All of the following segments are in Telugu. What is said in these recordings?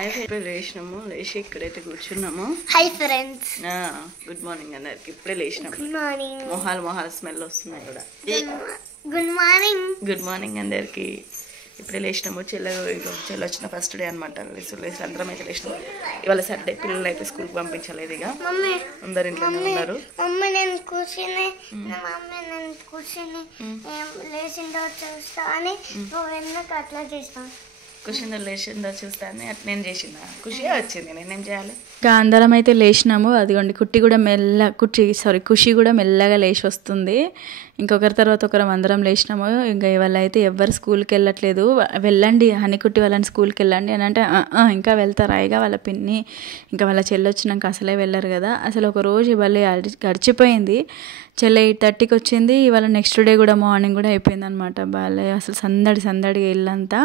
అయితే లేచినాము, లేచి ఇక్కడైతే కూర్చున్నాము. హాయ్ ఫ్రెండ్స్, గుడ్ మార్నింగ్ అందరికి. ఇప్పుడే లేచినాము. Good morning. మొహాలు స్మెల్ వస్తున్నాయి కూడా. Good morning. గుడ్ మార్నింగ్ అందరికి. ఇప్పుడే లేచినాము. చెల్లి వచ్చిన ఫస్ట్ డే అనమాట. లేచి అందరం అయితే లేచినాము. ఇవాళ సాటర్డే, పిల్లలు అయితే స్కూల్కి పంపించలేదు. ఇక అందరు ఇంట్లోనే ఉన్నారు. నేను కూర్చుని లేచిన తర్వాత చూస్తా అని నువ్వు ఎందుకు అట్లా చేస్తావు? ఖుషిందో లేచిందో చూస్తా అని అట్లా నేను చేసిన. ఖుషి వచ్చింది, నేనేం చేయాలి? ఇంకా అందరం అయితే లేచినాము. అదిగోండి ఖుషి కూడా మెల్లగా లేచి వస్తుంది. ఇంకొకరి తర్వాత ఒకరం అందరం లేచినాము. ఇంకా ఇవాళ అయితే ఎవ్వరు స్కూల్కి వెళ్ళట్లేదు. వెళ్ళండి హనీకుట్టి వాళ్ళని స్కూల్కి వెళ్ళండి అని అంటే ఇంకా వెళ్తారు హాయిగా. వాళ్ళ పిన్ని ఇంకా వాళ్ళ చెల్లి వచ్చినాక అసలే వెళ్ళరు కదా. అసలు ఒక రోజు ఇవాళ గడిచిపోయింది. చెల్లి 8:30కి వచ్చింది. ఇవాళ నెక్స్ట్ డే కూడా మార్నింగ్ కూడా అయిపోయింది అనమాట. బాలే అసలు సందడిగా ఇల్లంతా.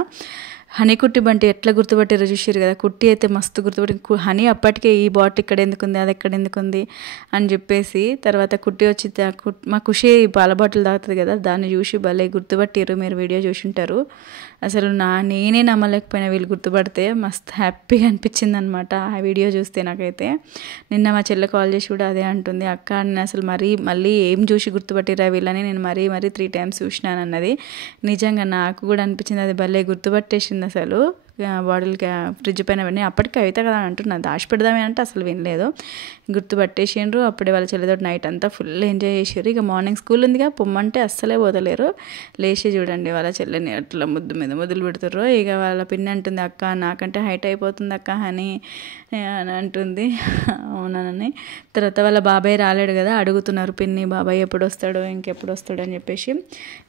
హనీకుట్టి బంటి ఎట్లా గుర్తుపట్టారో చూసారు కదా. కుట్టి అయితే మస్తు గుర్తుపట్టి, హనీ అప్పటికే ఈ బాటిల్ ఇక్కడ ఎందుకుంది, అది ఎక్కడ ఎందుకుంది అని చెప్పేసి. తర్వాత కుట్టి వచ్చి మా ఖుషి పాల బాటిల్ తాగుతుంది కదా, దాన్ని చూసి భలే గుర్తుపట్టారు. మీరు వీడియో చూసింటారు. అసలు నేనే నమ్మలేకపోయినా వీళ్ళు గుర్తుపడితే. మస్తు హ్యాపీగా అనిపించింది అనమాట ఆ వీడియో చూస్తే నాకైతే. నిన్న మా చెల్లె కాల్ చేసి కూడా అదే అంటుంది, అక్క నేను అసలు మళ్ళీ ఏం చూసి గుర్తుపట్టిరా వీళ్ళని, నేను మరీ 3 times చూసినాను అన్నది. నిజంగా నాకు కూడా అనిపించింది, అది భలే గుర్తుపట్టేసింది అసలు. బాటిల్కి ఫ్రిడ్జ్ పైన వెన్నీ అప్పటికి కవిత కదా అంటున్నా, దాచి పెడదామే అంటే అసలు వినలేదు. గుర్తుపట్టేసిండ్రు. అప్పుడే వాళ్ళ చెల్లితో నైట్ అంతా ఫుల్ ఎంజాయ్ చేసారు. ఇక మార్నింగ్ స్కూల్ ఉందిగా, పొమ్మంటే అస్సలే పోతలేరు. లేచి చూడండి వాళ్ళ చెల్లిని అట్లా మొదలు పెడుతుర్రు. ఇక వాళ్ళ పిన్ని అంటుంది, అక్క నాకంటే హైట్ అయిపోతుంది అక్క అని అంటుంది. అవునని. తర్వాత వాళ్ళ బాబాయ్ రాలేడు కదా, అడుగుతున్నారు పిన్ని బాబాయ్ ఎప్పుడు వస్తాడో ఇంకెప్పుడు వస్తాడో అని చెప్పేసి.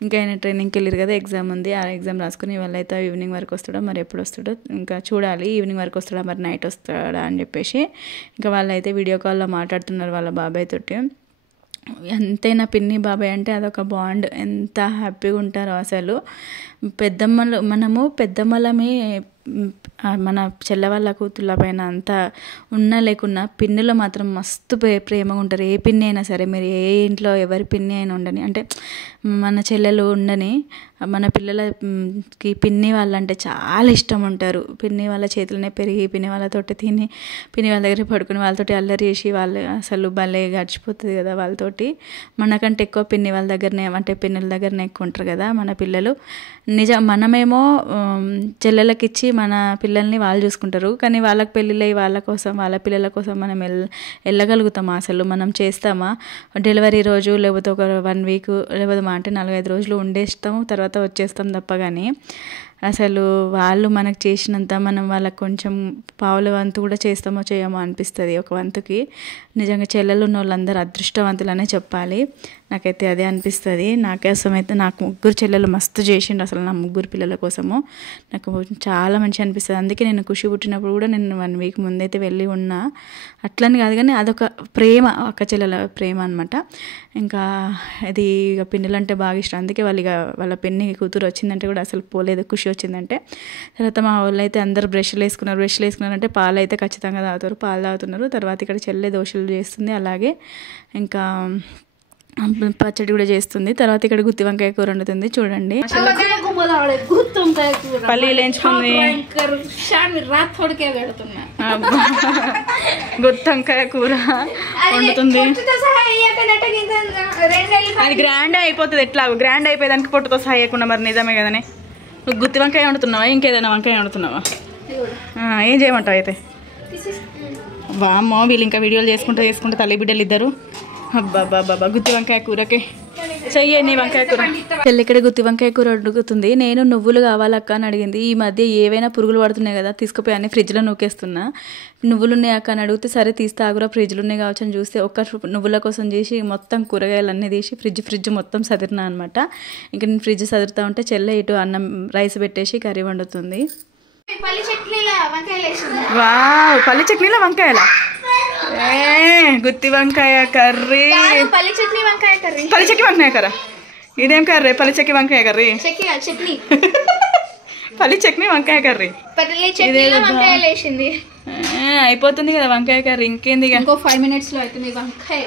ఇంకా ఆయన ట్రైనింగ్కి వెళ్ళారు కదా, ఎగ్జామ్ ఉంది. ఆ ఎగ్జామ్ రాసుకుని వాళ్ళైతే ఈవినింగ్ వరకు వస్తాడో మరి ఎప్పుడు వస్తాడో ఇంకా చూడాలి. ఈవినింగ్ వరకు వస్తాడా మరి నైట్ వస్తాడా అని చెప్పేసి. ఇంకా వాళ్ళైతే వీడియో కాల్లో మాట్లాడుతున్నారు వాళ్ళ బాబాయ్ తోటి. ఎంతైనా పిన్ని బాబాయ్ అంటే అదొక బాండ్. ఎంత హ్యాపీగా ఉంటారో అసలు. మనము పెద్దమ్మలమే మన చెల్ల వాళ్ళ కూతుళ్ళ పైన అంతా ఉన్నా లేకున్నా పిన్నులు మాత్రం మస్తు ప్రేమగా ఉంటారు. ఏ పిన్ని అయినా సరే, మీరు ఏ ఇంట్లో ఎవరి పిన్ని అయినా ఉండని, అంటే మన చెల్లెలు ఉండని మన పిల్లలకి పిన్ని వాళ్ళంటే చాలా ఇష్టం ఉంటారు. పిన్ని వాళ్ళ చేతులనే పెరిగి పిన్ని వాళ్ళతోటి తిని పిన్ని వాళ్ళ దగ్గర పడుకుని వాళ్ళతోటి అల్లరి చేసి వాళ్ళు అసలు భలే గడిచిపోతుంది కదా వాళ్ళతోటి. మనకంటే ఎక్కువ పిన్ని వాళ్ళ దగ్గరనే, అంటే పిన్నుల దగ్గరనే ఎక్కువ ఉంటారు కదా మన పిల్లలు. మనమేమో చెల్లెలకి ఇచ్చి మన పిల్లల్ని వాళ్ళు చూసుకుంటారు, కానీ వాళ్ళకి పెళ్ళిళ్ళై వాళ్ళ కోసం వాళ్ళ పిల్లల కోసం మనం వెళ్ళగలుగుతామా? అసలు మనం చేస్తామా? డెలివరీ రోజు లేకపోతే ఒక 1 week లేకపోతే అంటే 4-5 రోజులు ఉండేస్తాం, తర్వాత వచ్చేస్తాం తప్ప. కానీ అసలు వాళ్ళు మనకు చేసినంత మనం వాళ్ళకి కొంచెం పావుల వంతు కూడా చేస్తామో చేయమో అనిపిస్తుంది ఒక వంతుకి. నిజంగా చెల్లెలు ఉన్న వాళ్ళందరూ అదృష్టవంతులనే చెప్పాలి. నాకైతే అదే అనిపిస్తుంది. నాకోసమైతే నాకు 3 చెల్లెలు మస్తు చేసిండు అసలు. నా 3 పిల్లల కోసము నాకు చాలా మంచిగా అనిపిస్తుంది. అందుకే నేను ఖుషి పుట్టినప్పుడు కూడా నేను 1 week ముందైతే వెళ్ళి ఉన్నా. అట్లని కాదు కానీ అదొక ప్రేమ, అక్క చెల్లెల ప్రేమ అనమాట. ఇంకా అది ఇక పిన్నులు అంటే బాగా ఇష్టం. అందుకే వాళ్ళ పిన్ని కూతురు వచ్చిందంటే కూడా అసలు పోలేదు, ఖుషి వచ్చిందంటే. తర్వాత మా వాళ్ళు అయితే అందరు బ్రష్లు వేసుకున్నారంటే పాలు అయితే ఖచ్చితంగా తాగుతారు, పాలు తాగుతున్నారు. తర్వాత ఇక్కడ చెల్లె దోశలు చేస్తుంది, అలాగే ఇంకా పచ్చడి కూడా చేస్తుంది. తర్వాత ఇక్కడ గుత్తి వంకాయ కూర వండుతుంది చూడండి. పల్లీలు వేయించుకుంది, గుత్తి వంకాయ కూర వండుతుంది. అది గ్రాండ్ అయిపోతుంది. ఎట్లా గ్రాండ్ అయిపోయేదానికి పొట్టుతో సహాయకుండా మరి నిజమే కదనే. నువ్వు గుత్తి వంకాయ వండుతున్నావా, ఇంకేదైనా వంకాయ వండుతున్నావా? ఏం చేయమంటావు అయితే? వామ్మో, వీళ్ళు ఇంకా వీడియోలు చేసుకుంటూ తల్లి బిడ్డలు ఇద్దరు. అబ్బాబ్బాబ్బా, గుత్తి వంకాయ కూరకి చెయ్యి వంకాయ కూర. చెల్లి ఇక్కడ గుత్తి వంకాయ కూర అడుగుతుంది. నేను నువ్వులు కావాలక్క అని అడిగింది. ఈ మధ్య ఏవైనా పురుగులు పడుతున్నాయి కదా, తీసుకుపోయి అన్ని ఫ్రిడ్జ్లో నూకేస్తున్నా. నువ్వులు ఉన్నాయి అక్క అని అడిగితే సరే తీస్తే ఆగురా ఫ్రిడ్జ్లు ఉన్నాయి కావచ్చు అని చూస్తే ఒక్క నువ్వుల కోసం చేసి మొత్తం కూరగాయలన్నీ తీసి ఫ్రిడ్జ్ మొత్తం సదిరినా అనమాట. ఇంకా నేను ఫ్రిడ్జ్ సదురుతా ఉంటే చెల్లె ఇటు అన్నం రైస్ పెట్టేసి కర్రీ వండుతుంది. పల్లి చట్నీలో వంకాయలా? గుత్తి వంకాయ కర్రీ, పల్లి చట్నీ వంకాయ కర్రీ. ఇదేం కర్రీ? పల్లి చట్నీ వంకాయ కర్రీ, పల్లి చట్నీ వంకాయ కర్రీ. అయిపోతుంది కదా వంకాయ కర్రీ. ఇంకేంది? ఇంకో 5 minutes లో అవుతుంది వంకాయ.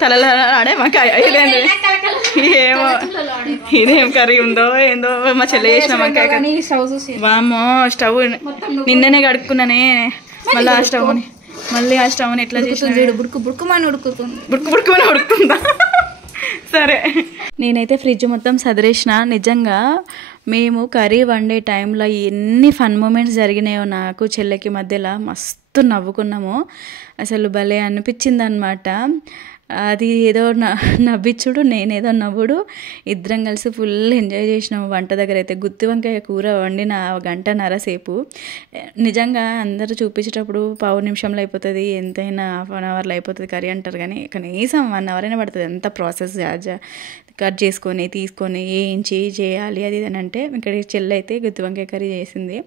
తలలో ఆడే వంకాయ ఇదేంటి ఏమో ఇదేం కర్రీ ఉందో ఏందో మా చెల్లి చేసిన వంకాయ కర్రీ వామో స్టవ్ నిన్ననే కడుక్కున్నానే మళ్ళీ ఆ స్టవ్ని ఎట్లా చేసిన బుడుకుమని ఉడుకుతుంది బుడుకుమని ఉడుకుతుందా సరే నేనైతే ఫ్రిడ్జ్ మొత్తం సదిరేసిన నిజంగా మేము కర్రీ వండే టైంలో ఎన్ని ఫన్ మూమెంట్స్ జరిగినాయో నాకు చెల్లెకి మధ్యలో మస్తు నవ్వుకున్నాము అసలు భలే అనిపించింది అనమాట అది ఏదో నవ్విచ్చుడు నేనేదో నవ్వుడు ఇద్దరం కలిసి ఫుల్ ఎంజాయ్ చేసినాము వంట దగ్గర అయితే గుత్తి వంకాయ కూర వండిన 1.5 గంట సేపు నిజంగా అందరూ చూపించేటప్పుడు 15 నిమిషంలో అయిపోతుంది ఎంతైనా 1/2 అవర్లో అయిపోతుంది కర్రీ అంటారు కానీ కనీసం 1 అవర్ అయినా పడుతుంది ఎంత ప్రాసెస్ కట్ చేసుకొని తీసుకొని వేయించి చేయాలి అది ఇది అని అంటే ఇక్కడ చెల్లె అయితే గుత్తి వంకాయ కర్రీ చేసింది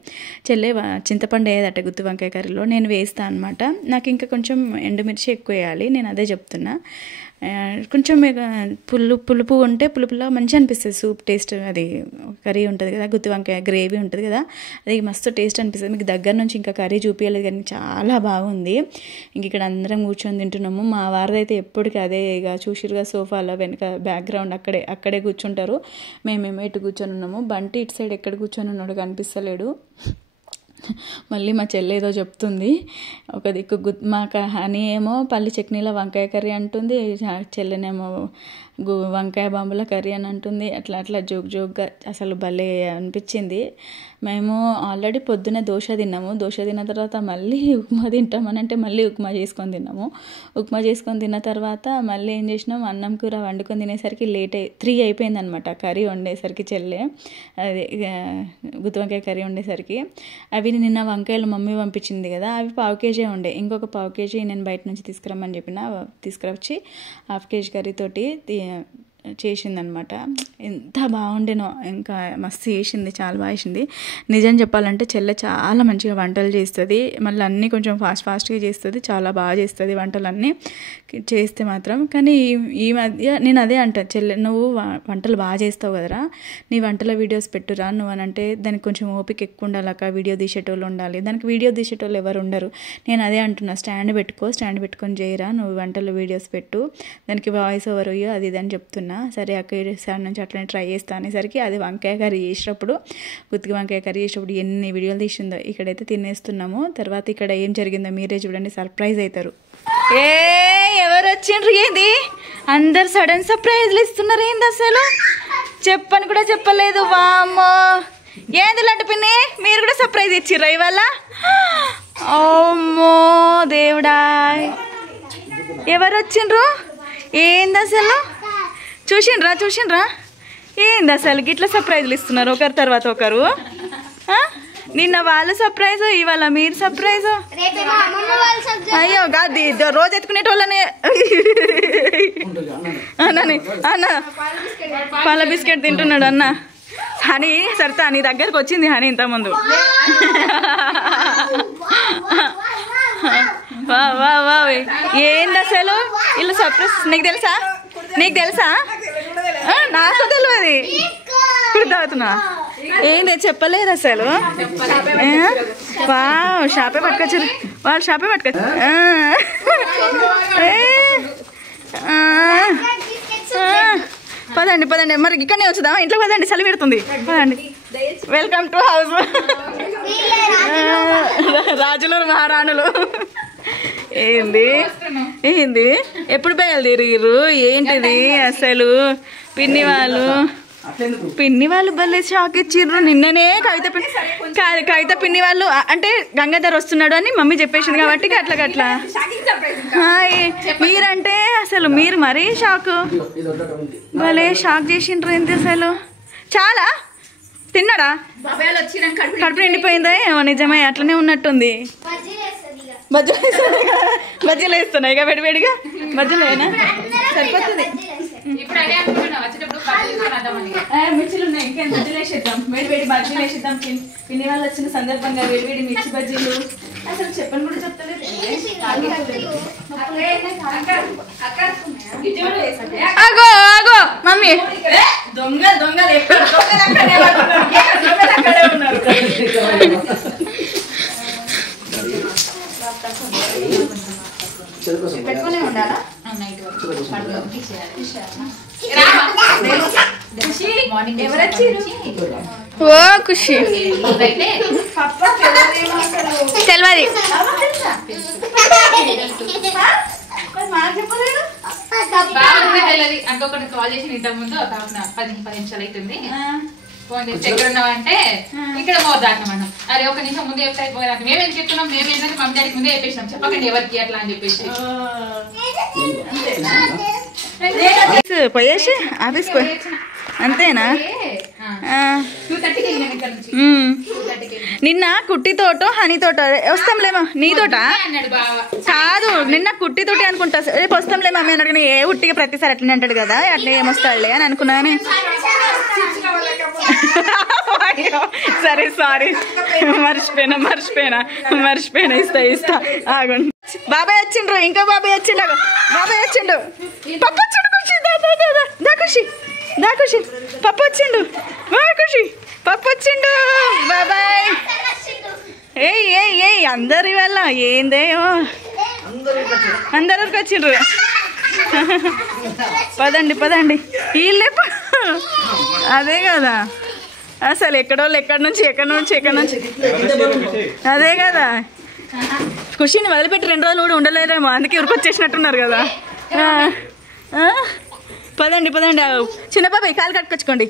చెల్లె చింతపండు వేయదట గుత్తి వంకాయ కర్రీలో నేను వేస్తాను అనమాట నాకు ఇంకా కొంచెం ఎండుమిర్చి ఎక్కువ వేయాలి నేను అదే చెప్తున్నా కొంచెం పులుపు ఉంటే పులుపులా మంచిగా అనిపిస్తుంది సూప్ టేస్ట్ అది కర్రీ ఉంటుంది కదా గుత్తి వంకాయ గ్రేవీ ఉంటుంది కదా అది మస్తు టేస్ట్ అనిపిస్తుంది మీకు దగ్గర నుంచి ఇంకా కర్రీ చూపించలేదు కానీ చాలా బాగుంది ఇంక ఇక్కడ అందరం కూర్చొని తింటున్నాము మా వారిదైతే ఎప్పటికీ అదే ఇక చూసిరుగా సోఫాలో వెనక బ్యాక్గ్రౌండ్ అక్కడే కూర్చుంటారు మేమేమో ఇటు కూర్చొని ఉన్నాము బంటి ఇటు సైడ్ ఎక్కడ కూర్చొని ఉన్నాడు కనిపిస్తలేడు మళ్ళీ మా చెల్లి ఏదో చెప్తుంది ఒక దిక్కు మా హనీ ఏమో పల్లి చట్నీల వంకాయ కర్రీ అంటుంది చెల్లెనేమో వంకాయ బాంబుల కర్రీ అని అంటుంది అట్లా జోక్గా అసలు భలే అనిపించింది మేము ఆల్రెడీ పొద్దునే దోశ తిన్నాము దోశ తిన్న తర్వాత మళ్ళీ ఉప్మా తింటామని అంటే మళ్ళీ ఉప్మా చేసుకొని తిన్నాము ఉప్మా చేసుకొని తిన్న తర్వాత మళ్ళీ ఏం చేసినాం అన్నం కూర వండుకొని తినేసరికి 3 అయిపోయింది అనమాట కర్రీ వండేసరికి చెల్లె అది గుత్తి వంకాయ కర్రీ వండేసరికి అవి నిన్న వంకాయలు మమ్మీ పంపించింది కదా అవి 1/2 కేజీ ఉండే ఇంకొక 1/2 కేజీ నేను బయట నుంచి తీసుకురమ్మని చెప్పిన తీసుకురొచ్చి 1/2 కేజీ కర్రీతోటి చేసిందనమాట ఎంత బాగుండేనో ఇంకా మస్తు చేసింది చాలా బాగా చేసింది నిజం చెప్పాలంటే చెల్లె చాలా మంచిగా వంటలు చేస్తుంది మళ్ళీ అన్నీ కొంచెం ఫాస్ట్గా చేస్తుంది చాలా బాగా చేస్తుంది వంటలన్నీ చేస్తే మాత్రం కానీ ఈ మధ్య నేను అదే అంటాను చెల్లె నువ్వు వంటలు బాగా చేస్తావు కదరా నీ వంటల వీడియోస్ పెట్టురా నువ్వు అని అంటే దానికి కొంచెం ఓపిక ఎక్కువ ఉండాలక వీడియో తీసేటోళ్ళు ఉండాలి దానికి వీడియో తీసేటోళ్ళు ఎవరు ఉండరు నేను అదే అంటున్నా స్టాండ్ పెట్టుకొని చేయరా నువ్వు వంటల వీడియోస్ పెట్టు దానికి వాయిస్ ఓవర్ అయ్యో అది ఇది అని చెప్తున్నా సరే అక్కడ సార్ నుంచి అట్లనే ట్రై చేస్తా అనేసరికి అది వంకాయ కర్రీ చేసినప్పుడు గుత్తి వంకాయ కర్రీ చేసినప్పుడు ఎన్ని వీడియోలు తీసిందో ఇక్కడైతే తినేస్తున్నాము తర్వాత ఇక్కడ ఏం జరిగిందో మీరే చూడండి సర్ప్రైజ్ అవుతారు ఎవరు వచ్చిండ్రు ఏంది అందరు సడన్ సర్ప్రైజ్లు ఇస్తున్నారు ఏంది అసలు చెప్పని కూడా చెప్పలేదు వామ్మో ఏంది లడ్డు పిన్ని మీరు కూడా సర్ప్రైజ్ ఇచ్చిర్రా ఇవాళ అమ్మో దేవుడా ఎవరు వచ్చిండ్రు ఏంది అసలు చూసిండ్రా ఏంది అసలు గిట్లా సర్ప్రైజ్లు ఇస్తున్నారు ఒకరి తర్వాత ఒకరు నిన్న వాళ్ళ సర్ప్రైజ్ ఇవాళ మీరు సర్ప్రైజ్ అయ్యో కాదు రోజు ఎత్తుకునేటోళ్ళనే అన్న పాల బిస్కెట్ తింటున్నాడు అన్న హనీ సరితా నీ దగ్గరకు వచ్చింది హనీ ఇంతకుముందు వా ఏంది అసలు వీళ్ళు సర్ప్రైజ్ నీకు తెలుసా నాకు తెలియదు ఇప్పుడు తాగుతున్నా ఏంటి చెప్పలేదు అసలు షాపే పట్టుకొచ్చారు వాళ్ళు షాపే పట్టుకొచ్చారు పదండి మరి ఇక్కడనే వచ్చుదా ఇంట్లో పదండి చలి పెడుతుంది పదండి వెల్కమ్ టు హౌస్ రాజులు మహారాణులు ఏంది ఎప్పుడు బయలుదేరిర్రు ఏంటిది అసలు పిన్ని వాళ్ళు భలే షాక్ ఇచ్చిర్రు నిన్ననే కవిత పిన్ని వాళ్ళు అంటే గంగాధర్ వస్తున్నాడు అని మమ్మీ చెప్పేసింది కాబట్టి అట్లా మీరంటే అసలు మీరు మరీ షాక్ భలే షాక్ చేసిండ్రు ఏంటి అసలు చాలా తిన్నాడా కడుపు నిండిపోయిందా ఏమో నిజమే అట్లనే ఉన్నట్టుంది బజ్జీలు వేస్తున్నాయి ఇక వేడివేడిగా బజ్జీలేనా సరిపోతుంది మిర్చిలు ఉన్నాయి ఇంకేం బజ్జీలు వేసేద్దాం వేడివేడి బజ్జీలు వేసేద్దాం పిన్ని వాళ్ళు వచ్చిన సందర్భంగా వేడివేడి మిర్చి బజ్జీలు అసలు చెప్పని కూడా చెప్తలేదు ఆగో మమ్మీ దొంగలు ఎక్కడ అక్కడే ఉన్నారు ఓ ఖుషి తెలియదు ఇంకొకటి కాల్ చేసి ఇంతకు ముందు 10 నిమిషాలు అవుతుంది ఫోన్ చేసి ఎక్కడ ఉన్నావంటే ఇక్కడ పోదాం మనం. అరే ఒక నిమిషం ముందు చెప్తే అయిపోయారు. మేమేం చెప్తున్నాం, మేమేంటంటే మమ్మీ డాడీకి ముందే చెప్పేసినాం, చెప్పకండి ఎవరికి అట్లా అని చెప్పేసి. పోయేసి ఆఫీస్ పోయి అంతేనా? నిన్న కుట్టితోటో హనీతోట వస్తాంలేమా? నీతోట కాదు, నిన్న కుట్టితోటి అనుకుంటా. రేపు వస్తాంలేమా అని అడిగిన. ఏ ఉట్టిగా ప్రతిసారి అట్లనే అంటాడు కదా, అట్లా ఏమొస్తాడులే అని అనుకున్నాను. సరే సారీ, మర్చిపోయినా ఇస్తా ఆగండి. బాబాయ్ వచ్చిండ్రు, ఇంకా బాబాయ్ వచ్చిండు. పప్పు వచ్చిండు. ఖుషి పప్పు వచ్చిండు. పప్పు వచ్చిండు. బాబాయ్. ఏయ్ అందరి వల్ల ఏందేమో అందరికి వచ్చిండ్రు. పదండి వీళ్ళే. అదే కదా అసలు ఎక్కడి నుంచి అదే కదా. ఖుషిని వదిలిపెట్టి 2 రోజులు కూడా ఉండలేరేమో, అందుకే ఉరికొచ్చేసినట్టున్నారు కదా. పదండి చిన్న బాబాయ్ కాలు కట్టుకొచ్చుకోండి.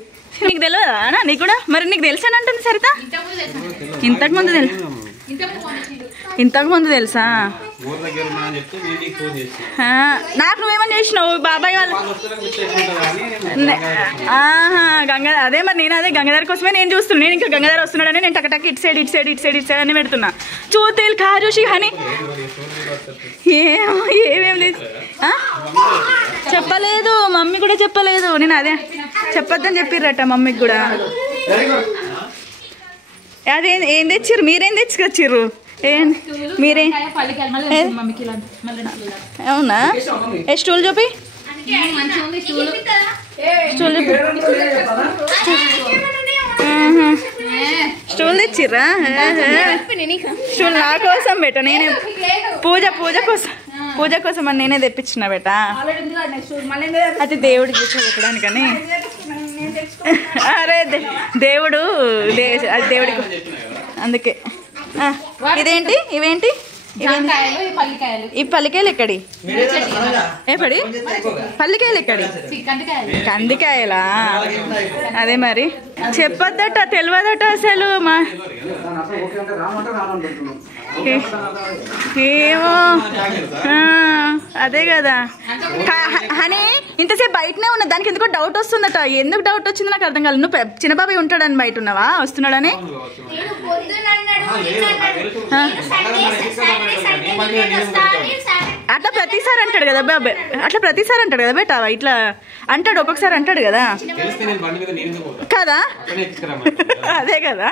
నీకు తెలియదా అన్న? నీకు కూడా మరి నీకు తెలుసాను అంటుంది సరిత. ఇంతకు ముందు తెలుసా? నాకు నువ్వేమని చేసినావు బాబాయ్ వాళ్ళు? అదే మరి నేను అదే గంగాధర్ కోసమే నేను చూస్తున్నాను. నేను ఇంకా గంగాధర్ వస్తున్నాడని నేను టక్ ఇటు సైడ్ అని పెడుతున్నా. చూతేలు కాజూషి అని ఏమేమి చెప్పలేదు, మమ్మీ కూడా చెప్పలేదు. నేను అదే చెప్పొద్దని చెప్పిర్రట మమ్మీకి కూడా. అదే ఏం తెచ్చిర్రు? మీరేం తెచ్చుకొచ్చిర్రు? మీరే అవునా? స్టూల్ చూపి, స్టూల్ తెచ్చిర్రా? స్టూల్ నా కోసం బేట, నేనే పూజ కోసం అని నేనే తెప్పించిన బేట. అది దేవుడికి కూర్చోబెట్టడానికని. అరే దేవుడు అది దేవుడికి, అందుకే. ఇవేంటి? ఈ పల్లికాయలు ఎక్కడి? పల్లికాయలు ఎక్కడి? కందికాయలా? అదే మరి చెప్పొద్దట, తెలియదట అసలు. ఏమో అదే కదా. అని ఇంతసేపు బయటనే ఉన్నా, దానికి ఎందుకో డౌట్ వస్తుందట. ఎందుకు డౌట్ వచ్చింది నాకు అర్థం కాదు. నువ్వు చిన్నబాబాయ్ ఉంటాడని బయట ఉన్నావా? వస్తున్నాడని అట్లా ప్రతిసారి అంటాడు కదా బాబాయ్, బేట. ఇట్లా అంటాడు, ఒక్కొక్కసారి అంటాడు కదా కదా. అదే కదా.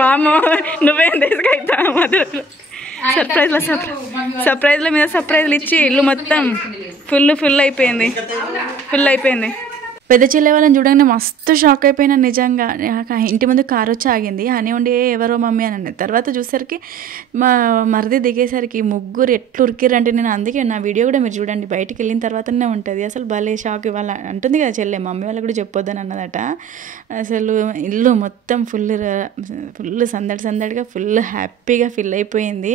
వామో నువ్వేం తీసుకైతా మధుర సర్ప్రైజ్ల మీద సర్ప్రైజ్లు ఇచ్చి ఇల్లు మొత్తం ఫుల్ అయిపోయింది. పెద్ద చెల్లె వాళ్ళని చూడగానే మస్తు షాక్ అయిపోయినా నిజంగా. ఇంటి ముందు కారు వచ్చి ఆగింది. హనీ ఉండి ఎవరో మమ్మీ అని అన్నది. తర్వాత చూసరికి మా మరిది దిగేసరికి ముగ్గురు ఎట్లు ఉరికిరంటే, నేను అందుకే నా వీడియో కూడా మీరు చూడండి, బయటికి వెళ్ళిన తర్వాతనే ఉంటుంది. అసలు భలే షాక్. ఇవాళ అంటుంది కదా చెల్లె, మమ్మీ వాళ్ళు కూడా చెప్పొద్దని అన్నదట. అసలు ఇల్లు మొత్తం ఫుల్ సందడిగా ఫుల్ హ్యాపీగా ఫీల్ అయిపోయింది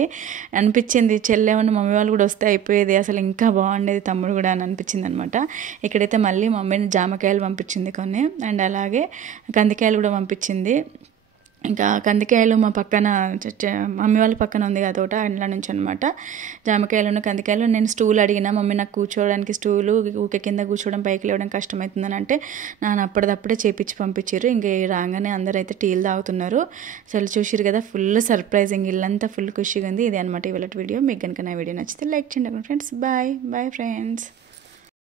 అనిపించింది. చెల్లె ఉన్న మమ్మీ వాళ్ళు కూడా వస్తే అయిపోయేది, అసలు ఇంకా బాగుండేది తమ్ముడు కూడా అని అనిపించింది అనమాట. ఇక్కడైతే మళ్ళీ మమ్మీని జామకాయలు పంపించింది కొన్ని, అండ్ అలాగే కందికాయలు కూడా పంపించింది. ఇంకా కందికాయలు మా పక్కన మమ్మీ వాళ్ళ పక్కన ఉంది కదా తోట, అందులో నుంచి అనమాట. జామకాయలు కందికాయలు. నేను స్టూల్ అడిగిన మమ్మీ, నాకు కూర్చోవడానికి స్టూలు, ఊకే కింద కూర్చోవడం పైకి లేవడం కష్టమవుతుందని అంటే నాన్న అప్పటిదప్పుడే చేపించి పంపించారు. ఇంక రాగానే అందరూ అయితే టీలు తాగుతున్నారు. అసలు చూసిరు కదా, ఫుల్ సర్ప్రైజింగ్, ఇల్లంతా ఫుల్ ఖుషిగా ఉంది. ఇదే అనమాట ఇవాళ వీడియో. మీకు కనుక నా వీడియో నచ్చితే లైక్ చేయండి ఫ్రెండ్స్. Bye friends.